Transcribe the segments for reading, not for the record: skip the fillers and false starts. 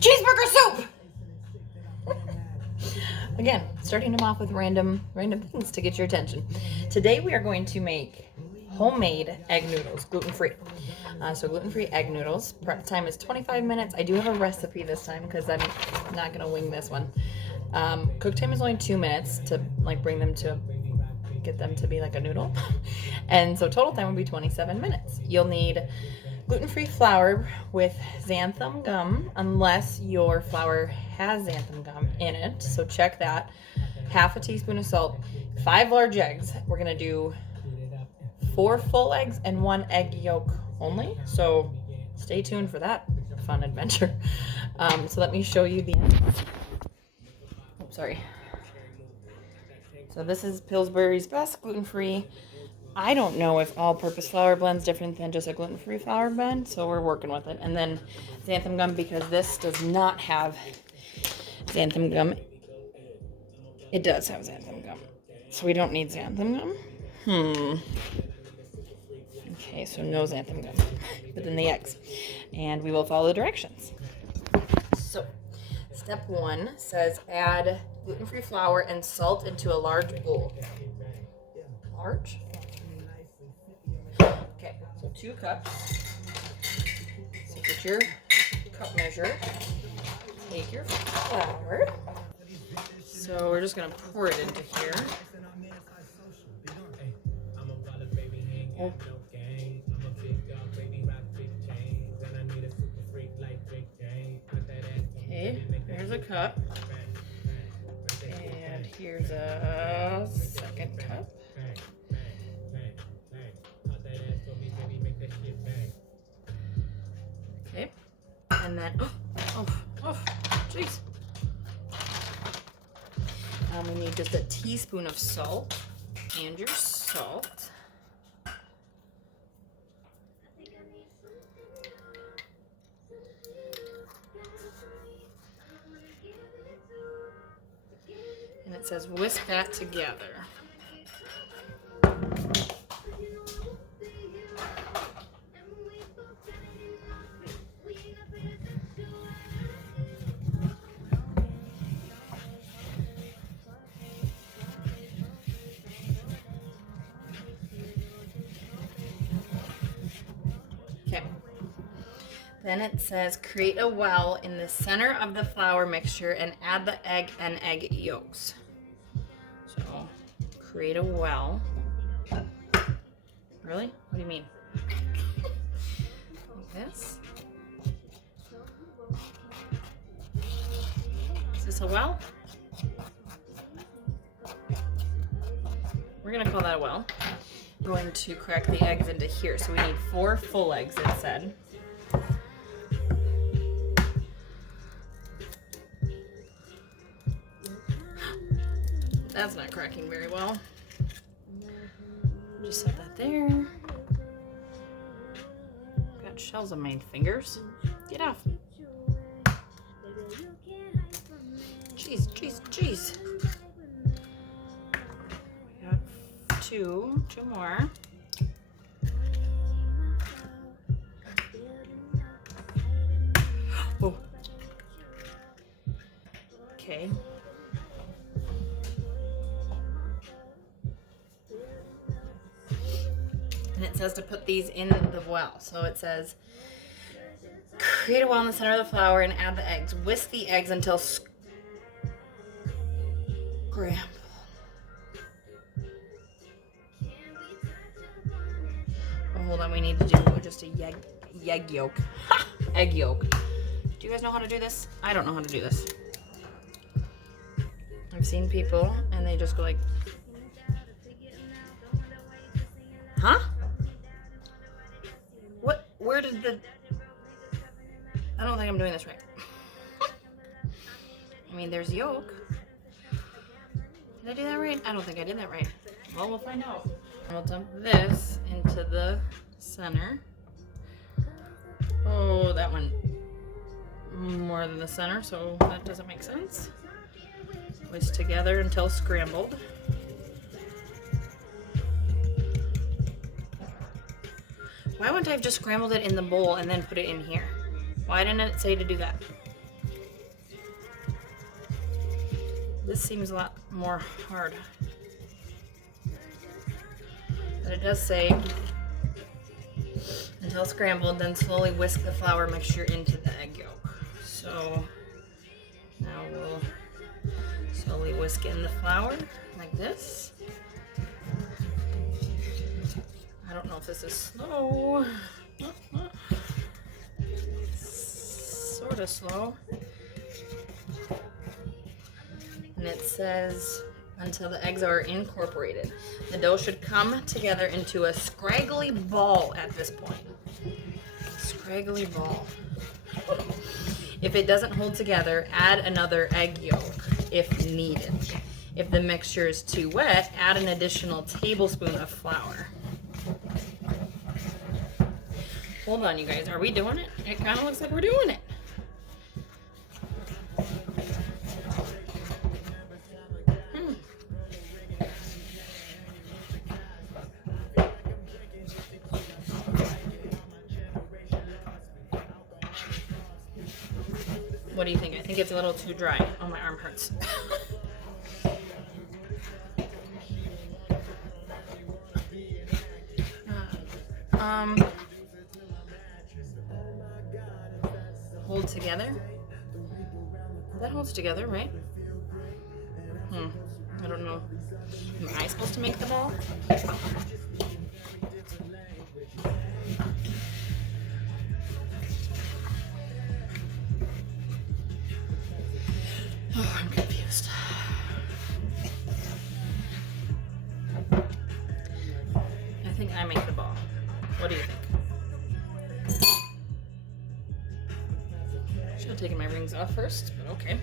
Cheeseburger soup! Again, starting them off with random things to get your attention. Today we are going to make homemade egg noodles, gluten-free. So gluten-free egg noodles. Prep time is 25 minutes. I do have a recipe this time because I'm not going to wing this one. Cook time is only 2 minutes to get them to be like a noodle. And so total time will be 27 minutes. You'll need gluten-free flour with xanthan gum, unless your flour has xanthan gum in it. So check that. Half a teaspoon of salt, 5 large eggs. We're gonna do 4 full eggs and 1 egg yolk only. So stay tuned for that fun adventure. So let me show you the. Oh, sorry. So this is Pillsbury's Best gluten-free. I don't know if all-purpose flour blend's different than just a gluten-free flour blend, so we're working with it. And then xanthan gum, because this does not have xanthan gum. It does have xanthan gum, so we don't need xanthan gum. Okay, so no xanthan gum, but then the eggs. And we will follow the directions. So, step 1 says add gluten-free flour and salt into a large bowl. Large? Okay, so 2 cups. So get your cup measure. Take your flour. So we're just going to pour it into here. Oh. Okay, here's a cup. And here's a second cup. Okay, and then, jeez. We need just a teaspoon of salt, and your salt. And it says whisk that together. Okay. Then it says create a well in the center of the flour mixture and add the egg and egg yolks. So create a well. Really? What do you mean? Like this? Is this a well? We're gonna call that a well. I'm going to crack the eggs into here. So we need 4 full eggs, it said. That's not cracking very well. Just set that there. Got shells on my fingers. Get off. Jeez, jeez, jeez. We got two more. Oh. Okay. And it says to put these in the well. So it says, create a well in the center of the flour and add the eggs. Whisk the eggs until scrambled. Oh, hold on, we need to do just a egg yolk. Ha! Egg yolk. Do you guys know how to do this? I don't know how to do this. I've seen people and they just go like, huh? What? Where did the... I don't think I'm doing this right. I mean, there's yolk. Did I do that right? I don't think I did that right. Well, we'll find out. We'll dump this into the center. Oh, that went more than the center, so that doesn't make sense. Whisk together until scrambled. Why wouldn't I have just scrambled it in the bowl and then put it in here? Why didn't it say to do that? This seems a lot more hard. But it does say, until scrambled, then slowly whisk the flour mixture into the egg yolk. So now we'll slowly whisk in the flour like this. I don't know if this is slow. Sort of slow. And it says until the eggs are incorporated. The dough should come together into a scraggly ball at this point. Scraggly ball. If it doesn't hold together, add another egg yolk if needed. If the mixture is too wet, add an additional tablespoon of flour. Hold on, you guys. Are we doing it? It kind of looks like we're doing it. What do you think? I think it's a little too dry. Oh, my arm hurts. Hold together. That holds together, right? I don't know. Am I supposed to make the ball? Oh, I'm confused. I think I make the ball. What do you think? Should have taken my rings off first, but okay.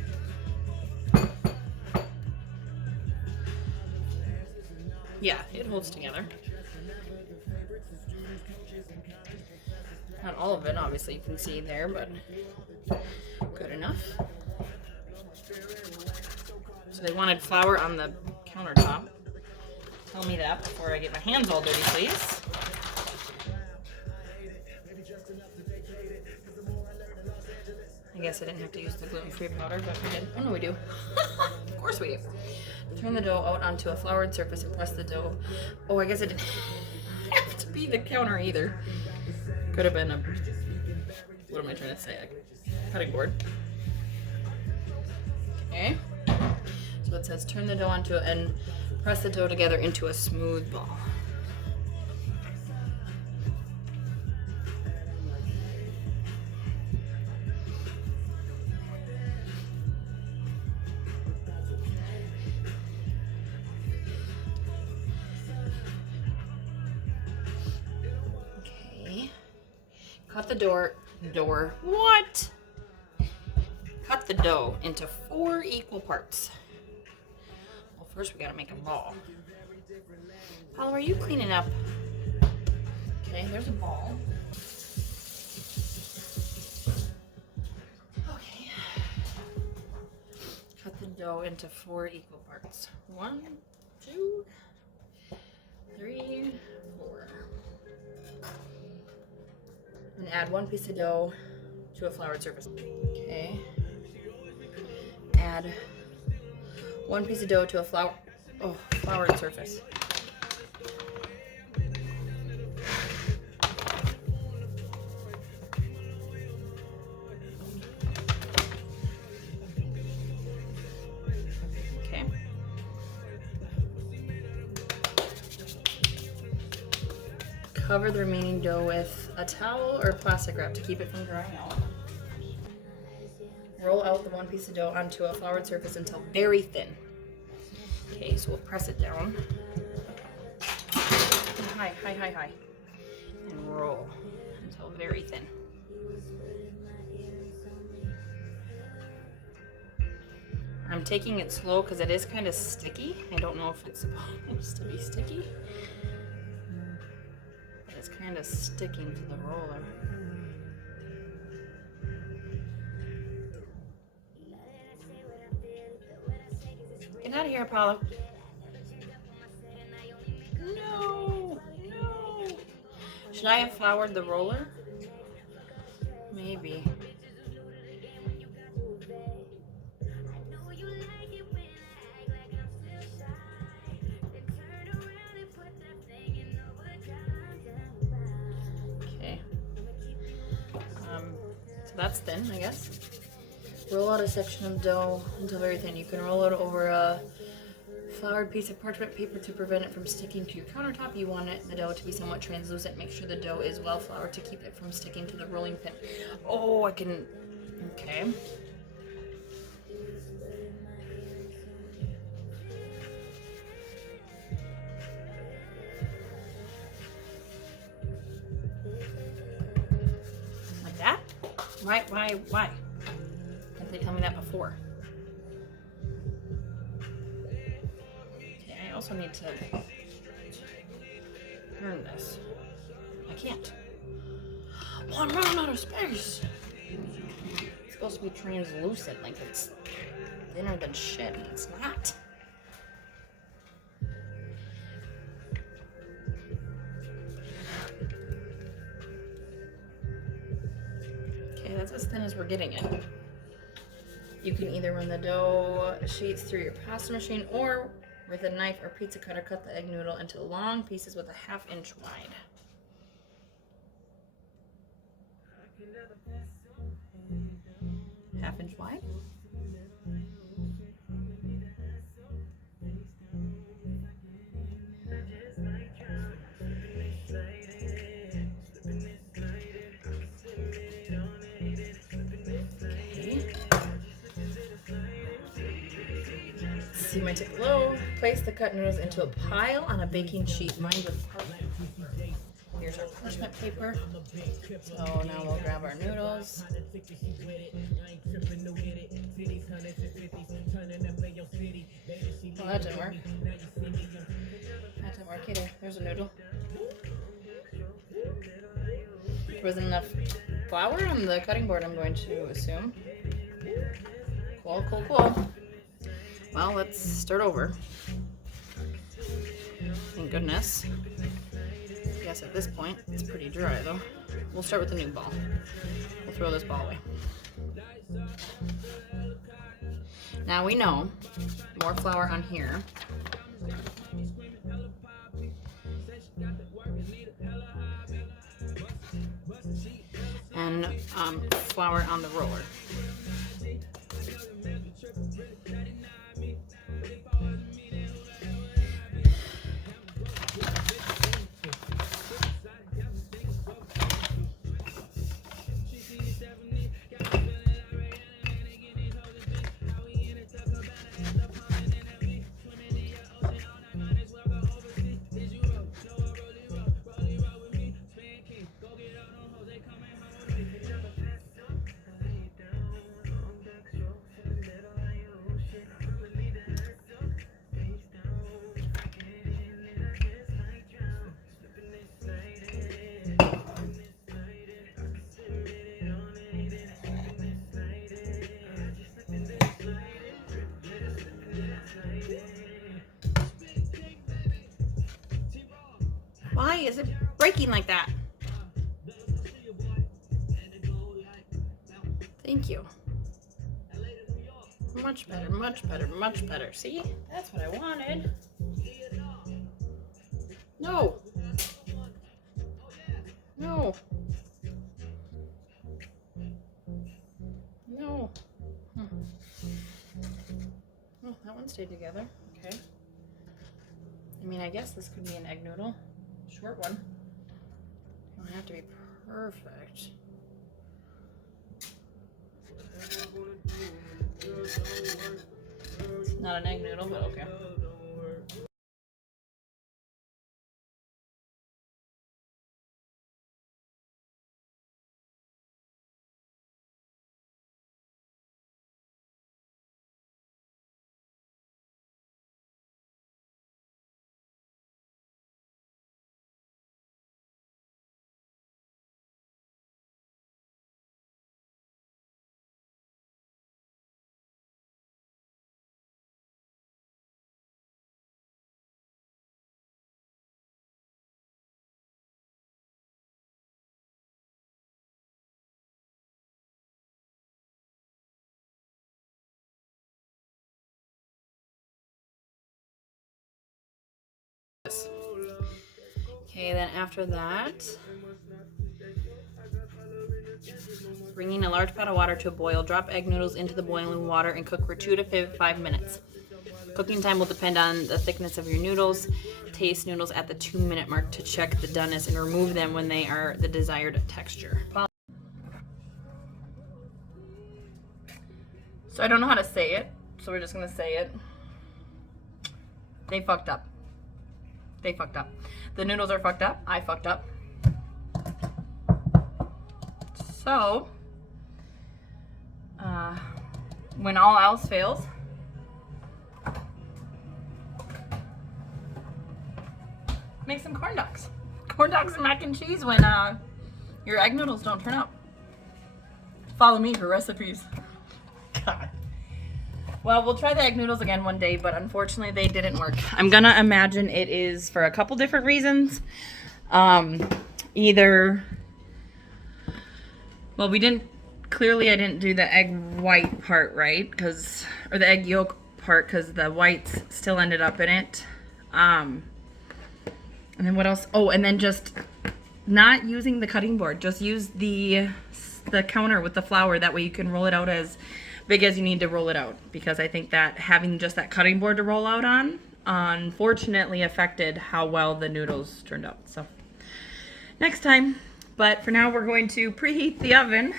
Yeah, it holds together. Not all of it, obviously, you can see there, but good enough. So they wanted flour on the countertop. Tell me that before I get my hands all dirty, please. I guess I didn't have to use the gluten-free powder, but we did. Oh, no, we do. Of course we do. Turn the dough out onto a floured surface and press the dough. Oh, I guess it didn't have to be the counter either. Could have been a, what am I trying to say? A cutting board. Okay. So it says turn the dough onto it and press the dough together into a smooth ball. Cut the what? Cut the dough into 4 equal parts. Well, first we gotta make a ball. Paula, are you cleaning up? Okay, there's a ball. Okay. Cut the dough into 4 equal parts. 1, 2, 3, 4. And add 1 piece of dough to a floured surface. Okay. Add 1 piece of dough to a floured surface. Okay. Cover the remaining dough with a towel or plastic wrap to keep it from drying out. Roll out the 1 piece of dough onto a floured surface until very thin. Okay, so we'll press it down. High. And roll until very thin. I'm taking it slow because it is kind of sticky. I don't know if it's supposed to be sticky. It's kind of sticking to the roller. Get out of here, Paula. No. Should I have floured the roller? Maybe. that's thin, I guess. Roll out a section of dough until very thin. You can roll it over a floured piece of parchment paper to prevent it from sticking to your countertop. You want the dough to be somewhat translucent. Make sure the dough is well floured to keep it from sticking to the rolling pin. Oh, I can... Okay. Like that? Why? Didn't they tell me that before? Okay, I also need to turn this. I can't. Well, I'm running out of space. It's supposed to be translucent, like it's thinner than shit, and it's not. Okay, that's as thin as we're getting it. You can either run the dough sheets through your pasta machine or with a knife or pizza cutter, cut the egg noodle into long pieces with a 1/2 inch wide. Half-inch wide? See my tip below. Place the cut noodles into a pile on a baking sheet lined with parchment. Here's our parchment paper. So now we'll grab our noodles. Oh, that didn't work. That didn't work either. There's a noodle. There wasn't enough flour on the cutting board, I'm going to assume. Cool. Well, let's start over. Thank goodness. I guess at this point, it's pretty dry though. We'll start with a new ball. We'll throw this ball away. Now we know more flour on here. And flour on the roller. Why is it breaking like that? Thank you. Much better. See? That's what I wanted. No. Oh, that one stayed together. Okay. I mean, I guess this could be an egg noodle. Short one. It don't have to be perfect. It's not an egg noodle, but okay. Okay, then after that, Bringing a large pot of water to a boil, drop egg noodles into the boiling water and cook for 2 to 5 minutes. Cooking time will depend on the thickness of your noodles. Taste noodles at the 2-minute mark to check the doneness and remove them when they are the desired texture. So I don't know how to say it, so we're just gonna say it. They fucked up. They fucked up. The noodles are fucked up. I fucked up. So, when all else fails, make some corn dogs. Corn dogs and mac and cheese when your egg noodles don't turn out. Follow me for recipes. God. Well, we'll try the egg noodles again one day, but unfortunately they didn't work. I'm gonna imagine it is for a couple different reasons. Either, well, clearly I didn't do the egg white part right, or the egg yolk part, because the whites still ended up in it. And then what else? Oh, and then just not using the cutting board. Just use the counter with the flour. That way you can roll it out as big as you need to roll it out, because I think that having just that cutting board to roll out on unfortunately affected how well the noodles turned out. So next time. But for now we're going to preheat the oven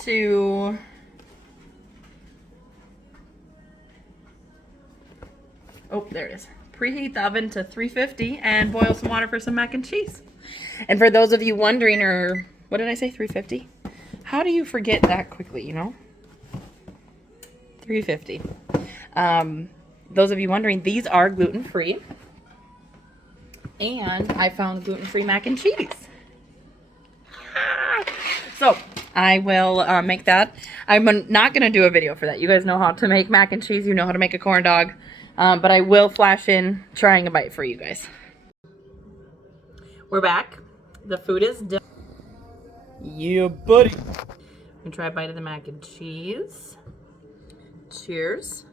to there it is. Preheat the oven to 350 and boil some water for some mac and cheese. And for those of you wondering, or what did I say, 350? How do you forget that quickly, you know? 350. Those of you wondering, these are gluten-free. And I found gluten-free mac and cheese. So I will make that. I'm not going to do a video for that. You guys know how to make mac and cheese. You know how to make a corn dog. But I will flash in trying a bite for you guys. We're back. The food is done. Yeah, buddy. I'm going to try a bite of the mac and cheese. Cheers.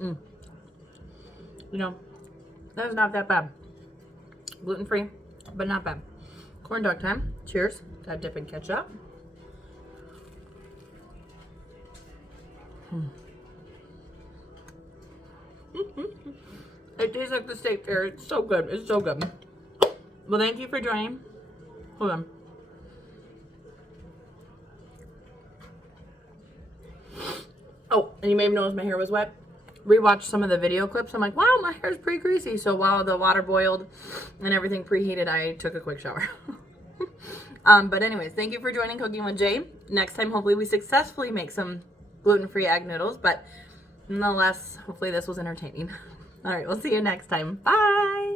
You know, that is not that bad. Gluten-free, but not bad. Corn dog time. Cheers. Gotta dip in ketchup. It tastes like the state fair. It's so good. It's so good. Well, thank you for joining. Hold on. Oh, and you may have noticed my hair was wet. Rewatched some of the video clips. I'm like, wow, my hair's pretty greasy. So while the water boiled and everything preheated, I took a quick shower. But anyways, thank you for joining Cooking with Jay. Next time, hopefully we successfully make some gluten-free egg noodles. But nonetheless, hopefully this was entertaining. All right, we'll see you next time. Bye.